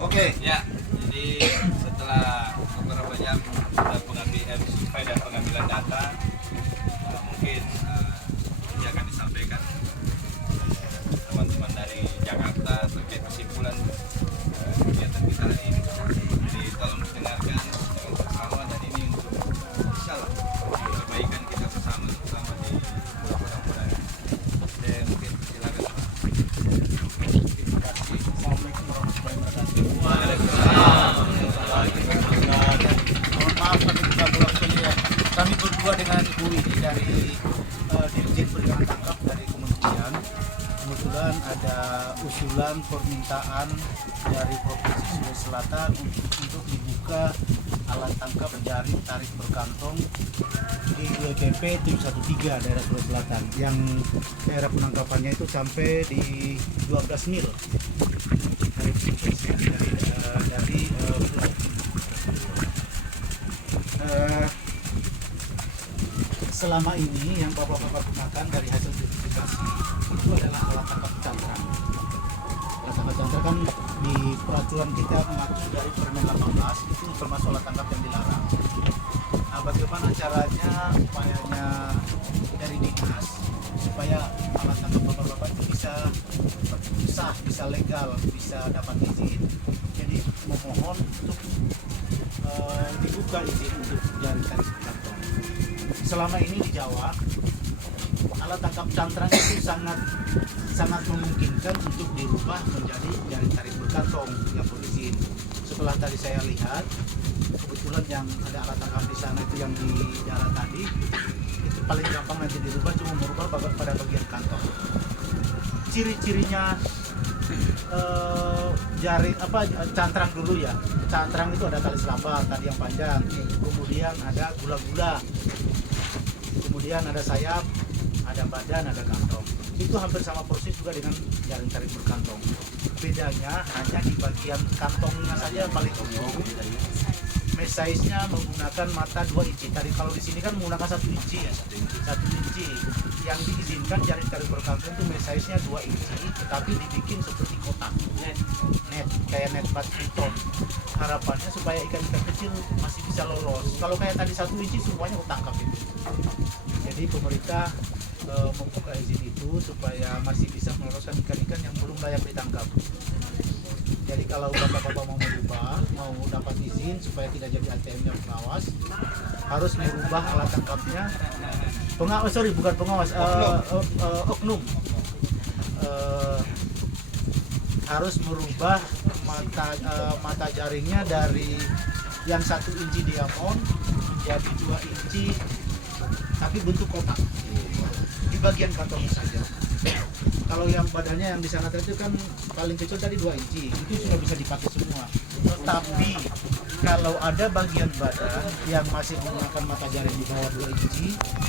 Oke. Ya, jadi setelah beberapa jam survei dan pengambilan data, mungkin ini akan disampaikan teman-teman dari Jakarta terkait kesimpulan kegiatan kita hari ini. Jadi tolong dengarkan dengan bersama, dan ini untuk insyaallah perbaikan kita bersama di kota-kota. Saya mungkin silakan. Assalamualaikum warahmatullahi wabarakatuh. Waalaikumsalam. Mohon maaf kami buka pulang ya. Kami berdua dengan Ibu ini dari Dirjen Perikanan Tangkap dari Kementerian. Kebetulan ada usulan permintaan dari Provinsi Sulawesi Selatan untuk dibuka alat tangkap jaring tarik berkantong di WPP 713 daerah Sulawesi Selatan, yang daerah penangkapannya itu sampai di 12 mil dari selama ini yang bapak-bapak gunakan dari hasil verifikasi itu adalah alat tangkap cantrang. Alat tangkap cantrang kan di peraturan kita mengatur dari Permen 18 itu termasuk alat tangkap yang dilarang. Nah, bagaimana caranya upayanya dari dinas supaya alat tangkap bapak-bapak itu bisa sah, bisa legal, bisa dapat izin. Jadi memohon untuk dibuka izin untuk jaring tarik berkantong. Selama ini di Jawa alat tangkap cantrang itu sangat memungkinkan untuk dirubah menjadi jaring tarik berkantong yang berizin. Setelah tadi saya lihat, kebetulan yang ada alat tangkap di sana itu yang di darat tadi, itu paling gampang nanti dirubah, cuma merubah pada bagian kantong. Ciri-cirinya jaring cantrang dulu ya. Cantrang itu ada tali selabar tadi yang panjang, kemudian ada gula-gula, kemudian ada sayap, ada badan, ada kantong. Itu hampir sama persis juga dengan jaring tarik berkantong. Bedanya hanya di bagian kantongnya saja paling umum. Mesh size-nya menggunakan mata 2 inci. Tadi kalau di sini kan menggunakan 1 inci ya, 1 inci. Yang diizinkan jaring tarik berkantong itu mesh size-nya 2 inci, tetapi dibikin seperti kotak, net kayak net badminton. Harapannya supaya ikan-ikan kecil masih bisa lolos. Kalau kayak tadi 1 inci semuanya ketangkap itu. Jadi pemerintah membuka izin itu supaya masih bisa meloloskan ikan-ikan yang belum layak ditangkap. Jadi kalau bapak-bapak mau merubah, mau dapat izin supaya tidak jadi ATM-nya pengawas, harus merubah alat tangkapnya. Bukan pengawas, oknum. Harus merubah mata jaringnya dari yang 1 inci diamond menjadi 2 inci, tapi bentuk kotak di bagian kantongnya saja. Kalau yang badannya yang di sana itu kan paling kecil tadi 2 inci, itu sudah bisa dipakai semua. Tetapi kalau ada bagian badan yang masih menggunakan mata jaring di bawah 2 inci,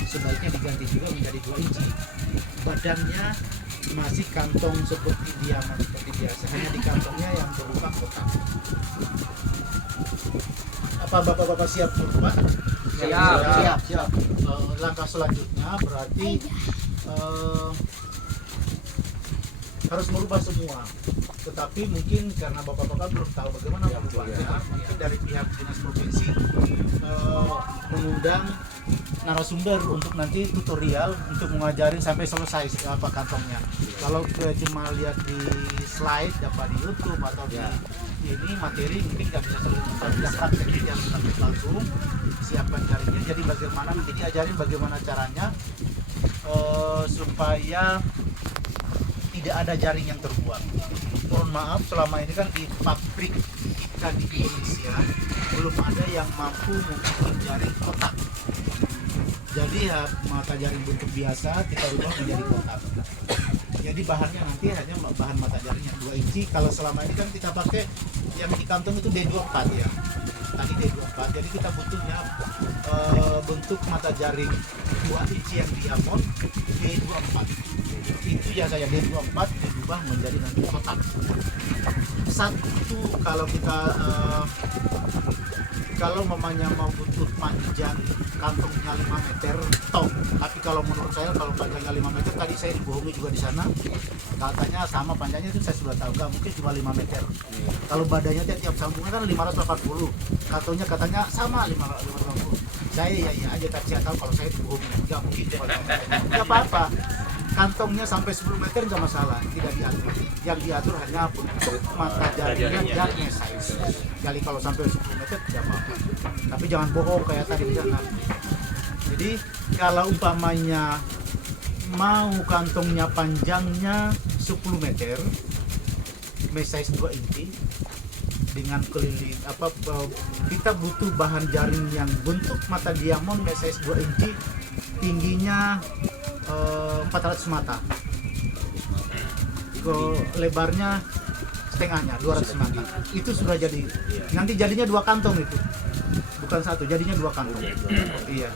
sebaiknya diganti juga menjadi 2 inci. Badannya masih kantong seperti diamond seperti biasa, hanya di kantongnya yang berupa kotak. Apa bapak-bapak siap merubah? Siap. Langkah selanjutnya berarti harus merubah semua. Tetapi mungkin karena bapak-bapak belum tahu bagaimana merubahnya, mungkin dari pihak dinas provinsi mengundang narasumber untuk nanti tutorial untuk mengajarin sampai selesai apa kantongnya. Kalau cuma lihat di slide dapat di YouTube atau di ini materi mungkin nggak bisa prakteknya langsung siapkan jaringnya. Jadi bagaimana nanti diajarin bagaimana caranya supaya tidak ada jaring yang terbuat. Mohon maaf, selama ini kan di pabrik ikan di Indonesia belum ada yang mampu membuat jaring kotak. Jadi ya mata jaring bentuk biasa kita rubah menjadi kotak. Jadi bahannya nanti hanya bahan mata jaring yang 2 inci. Kalau selama ini kan kita pakai yang di kantong itu D24 ya. Tadi D24. Jadi kita butuhnya bentuk mata jaring 2 inci yang diamond D24. Itu ya saya D24 dirubah menjadi nanti kotak. Satu kalau kita kalau mamanya mau butuh panjang kantongnya 5 meter top, tapi kalau menurut saya kalau panjangnya 5 meter, tadi saya dibohongi juga di sana, katanya sama panjangnya itu saya sudah tahu, nggak mungkin cuma 5 meter. Kalau badannya tiap sambungan kan 580, kantongnya katanya sama 580. Saya ya aja, tapi saya tahu kalau saya dibohongi, nggak mungkin cuma 5 meter. Nggak apa-apa, kantongnya sampai 10 meter nggak masalah, tidak diatur. Yang diatur hanya bentuk mata jarinya dan size. Jadi kalau sampai 10 meter tidak apa-apa. Tapi jangan bohong kayak tadi di sana. Jadi kalau umpamanya mau kantongnya panjangnya 10 meter, mesh size 2 inci dengan keliling kita butuh bahan jaring yang bentuk mata diamond mesh size 2 inci, tingginya 400 mata, ke lebarnya setengahnya 200 mata. Itu sudah jadi. Nanti jadinya 2 kantong itu, bukan 1, jadinya 2 kantong. Iya.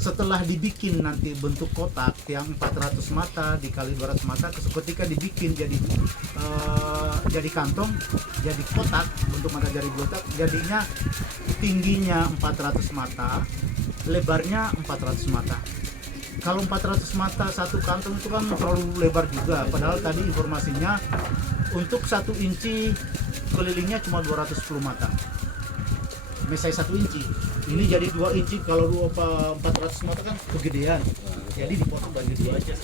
Setelah dibikin nanti bentuk kotak yang 400 mata dikali 200 mata, ketika dibikin jadi kantong, jadi kotak bentuk mata jari kotak, jadinya tingginya 400 mata, lebarnya 400 mata. Kalau 400 mata satu kantong itu kan terlalu lebar juga, padahal tadi informasinya untuk 1 inci kelilingnya cuma 210 mata. Mesai 1 inci, ini jadi 2 inci. Kalau 400 mata kan kegedean, jadi dipotong bagi 2 aja.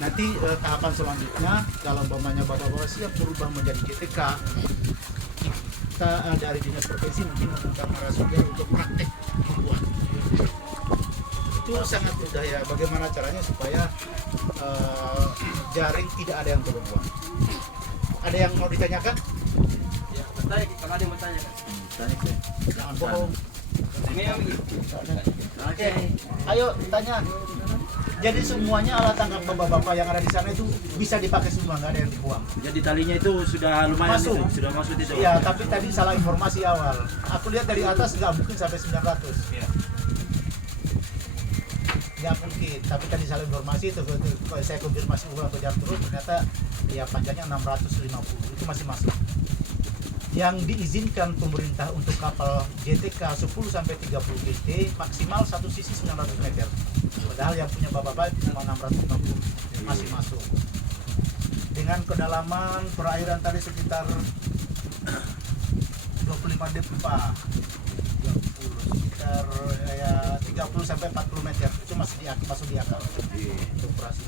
Nanti tahapan selanjutnya, kalau umpamanya bapak-bapak siap berubah menjadi JTK, kita dari dinas provinsi mungkin membuka narasumber untuk praktek membuat. Itu sangat mudah ya, bagaimana caranya supaya jaring tidak ada yang terbuang. Ada yang mau ditanyakan? Ya, bertanya kalau ada yang bertanya kan. Jangan bohong. Ini yang begini. Oke, ayo tanya. Jadi semuanya alat tangkap bapak-bapak yang ada di sana itu bisa dipakai semua, nggak ada yang dibuang. Jadi talinya itu sudah lumayan Masuk. itu, sudah masuk itu. Iya, tapi tadi salah informasi awal. Aku lihat dari atas nggak mungkin sampai 900. Iya. Nggak mungkin, tapi tadi salah informasi itu. Kalau saya konfirmasi ulang kejar terus, ternyata ya panjangnya 650, itu masih masuk. Yang diizinkan pemerintah untuk kapal JTK 10 sampai 30 gt maksimal satu sisi 900 meter. Padahal yang punya bapak-bapak cuma 650, masih masuk. Dengan kedalaman perairan tadi sekitar 25 dpa, 20 sekitar ya 30 sampai 40 meter itu masih masuk di akal untuk operasi.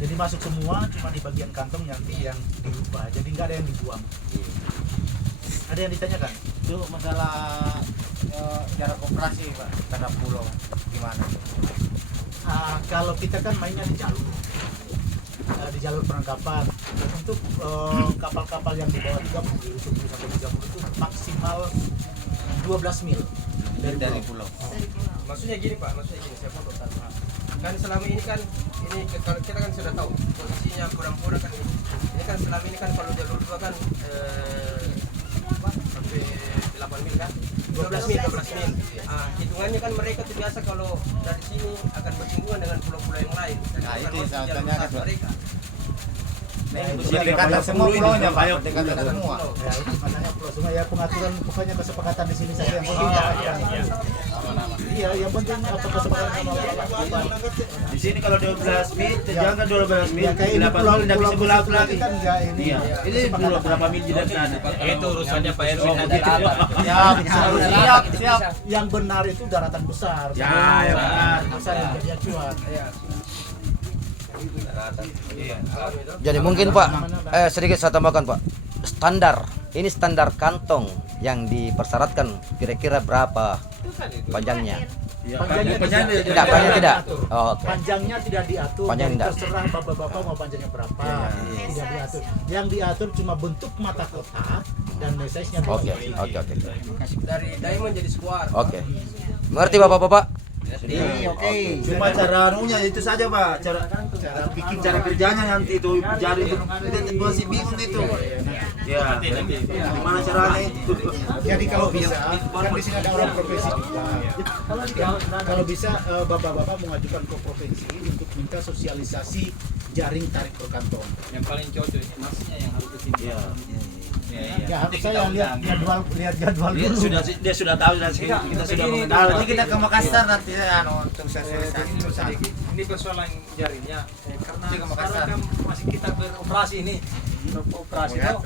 Jadi masuk semua, cuma di bagian kantong nanti yang dirubah, jadi nggak ada yang dibuang. Ada yang ditanyakan? Itu masalah cara operasi Pak terhadap pulau gimana? Kalau kita kan mainnya di jalur penangkapan. Untuk kapal-kapal yang di bawah 30 sampai 30 itu maksimal 12 mil dari pulau. Maksudnya gini Pak, saya potong kan selama ini kan kalau kita kan sudah tahu posisinya pura-pura kan ini kan selama ini kan kalau jalur 2 kan sampai 8 mil kan 12 mil. Hitungannya kan mereka tuh biasa kalau dari sini akan bersinggungan dengan pulau-pulau yang lain. Nah, itu Bukan saya jalur tanyakan, satu Pak. mereka. Berdekatan semua pulaunya Pak, berdekatan semua. Ya, itu makanya pulau semua ya, pengaturan pokoknya kesepakatan di sini saja yang penting. Iya, yang penting apa kesepakatan sama bapak. Di sini kalau 12 mil, jangan 12 mil, Ya, kayak ini 8 mil tidak bisa pulau belak lagi. kan enggak ini. Iya, ini pulau berapa mil di sana? Itu urusannya Pak Erwin nanti. Siap. Yang benar itu daratan besar. Ya, yang benar. Besar yang jadi acuan. Jadi mungkin Pak, sedikit saya tambahkan Pak. Ini standar kantong yang dipersyaratkan kira-kira berapa panjangnya? Ya, Panjangnya panjangnya Tidak, panjang tidak. Oh, oke. Panjangnya tidak diatur. Panjang dan tidak. terserah bapak-bapak mau panjangnya berapa. Tidak diatur. Yang diatur cuma bentuk mata kotak dan size-nya. Oke. Dari diamond jadi square. Oke. Mengerti Bapak-bapak? Oke. Cuma cara anunya itu saja Pak, cara kerjanya nanti itu jari itu masih bingung itu. Ya, gimana caranya itu? Jadi kalau bisa, kan di sini ada orang provinsi juga. Kalau bisa bapak-bapak mengajukan ke provinsi untuk minta sosialisasi jaring tarik per kantong. Yang paling cocok ini masnya yang harus kesini. Iya. Ya harus saya lihat jadwal Dia dulu. dia sudah tahu dan kita sudah mengenal. Nanti kita ke Makassar nanti untuk sosialisasi. Ini persoalan jaringnya karena Di Makassar. sekarang kan masih kita beroperasi ini beroperasi Ya, tuh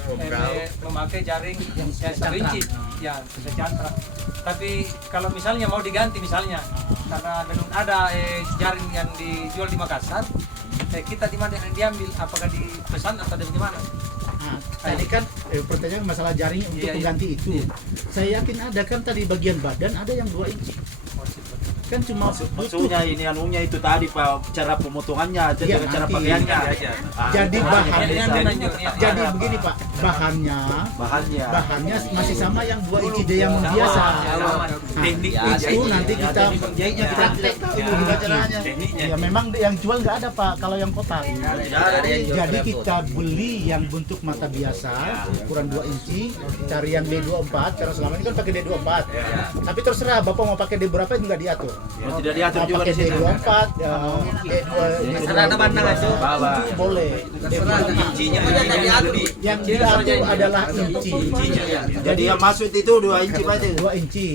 memakai jaring yang satu inci ya bisa cantrang. Tapi kalau misalnya mau diganti misalnya karena belum ada jaring yang dijual di Makassar, kita di mana yang diambil, apakah dipesan atau dari mana? Nah, tadi kan pertanyaan masalah jaring untuk pengganti itu. Saya yakin ada kan tadi bagian badan ada yang 2 inci. Kan cuma Maksudnya ini anunya itu tadi Pak, cara pemotongannya, Iya, cara nanti. pakaiannya. Jadi bahannya, Bahannya. jadi begini Pak, bahannya masih sama yang 2 inci diamond biasa. Nah, itu nanti kita praktek itu gimana caranya. Ya memang yang jual nggak ada Pak kalau yang kotak. Jadi kita beli yang bentuk mata biasa, ukuran 2 inci, cari yang D24, karena selama ini kan pakai D24. Tapi terserah Bapak mau pakai D berapa itu nggak diatur. Tidak diatur Mau juga pakai di situ. D24, D2, Ada bandang aja. boleh. Incinya Yang diatur adalah inci. Jadi yang masuk itu 2 inci Pak. 2 inci.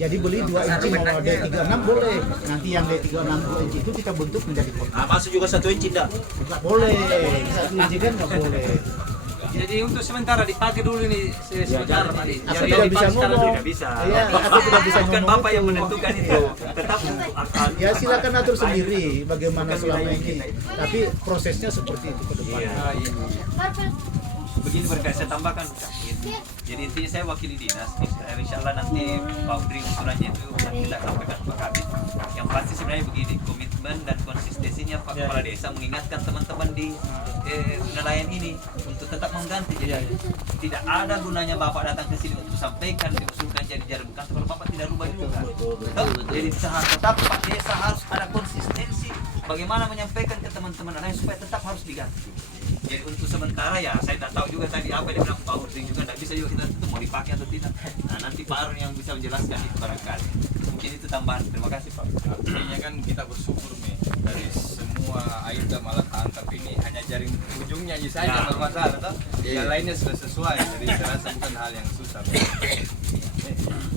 Jadi beli 2 inci mau D36 boleh. Nanti yang D36 2 inci itu kita bentuk menjadi kotak. Masuk juga 1 inci enggak? Nggak boleh. 1 inci kan nggak boleh. Jadi untuk sementara dipakai dulu ini sebentar tadi. Aku Jadi tidak bisa dipakai secara ngomong. tidak bisa. Iya, aku tidak bisa Bukan ngomong. Bapak yang menentukan itu. Tetap akan Ya silakan atur sendiri bagaimana selama ini. Tapi prosesnya seperti itu ke depan. begini berkait saya tambahkan. Jadi intinya saya wakili dinas. Insya Allah nanti Pak Udri usulannya itu kita sampaikan Pak Kabit. Yang pasti sebenarnya begini, komitmen dan konsistensinya Pak Kepala Desa mengingatkan teman-teman di nelayan ini untuk tetap mengganti. Jadi tidak ada gunanya Bapak datang ke sini untuk sampaikan diusulkan jadi jaring kantor kalau Bapak tidak rubah juga. Jadi tetap Pak Desa harus ada konsistensi bagaimana menyampaikan ke teman-teman nelayan supaya tetap harus diganti. Jadi untuk sementara ya saya tidak tahu juga tadi apa yang bilang Pak Udri juga tidak bisa juga kita itu mau dipakai atau tidak. Nah nanti Pak Arun yang bisa menjelaskan itu barangkali. Mungkin itu tambahan. Terima kasih Pak. Artinya kan kita bersyukur nih dari semua item alat tangkap ini hanya jaring ujungnya aja saja bermasalah, toh? Yang lainnya sudah sesuai, jadi saya rasa bukan hal yang susah.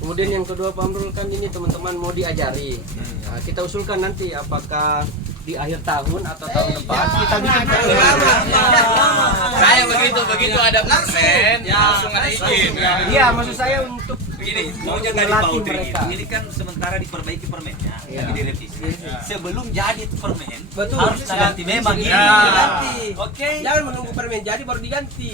Kemudian yang kedua Pak Amrul, kan ini teman-teman mau diajari. Nah, kita usulkan nanti apakah di akhir tahun atau tahun depan kita bikin Saya begitu ada persen, langsung ada izin. Iya, maksud saya untuk Begini, maunya tadi Pak Udri ini kan sementara diperbaiki permennya, lagi direvisi. Sebelum jadi permen, Betul. harus diganti memang ini Ya. diganti. Oke. jangan menunggu permen jadi baru diganti.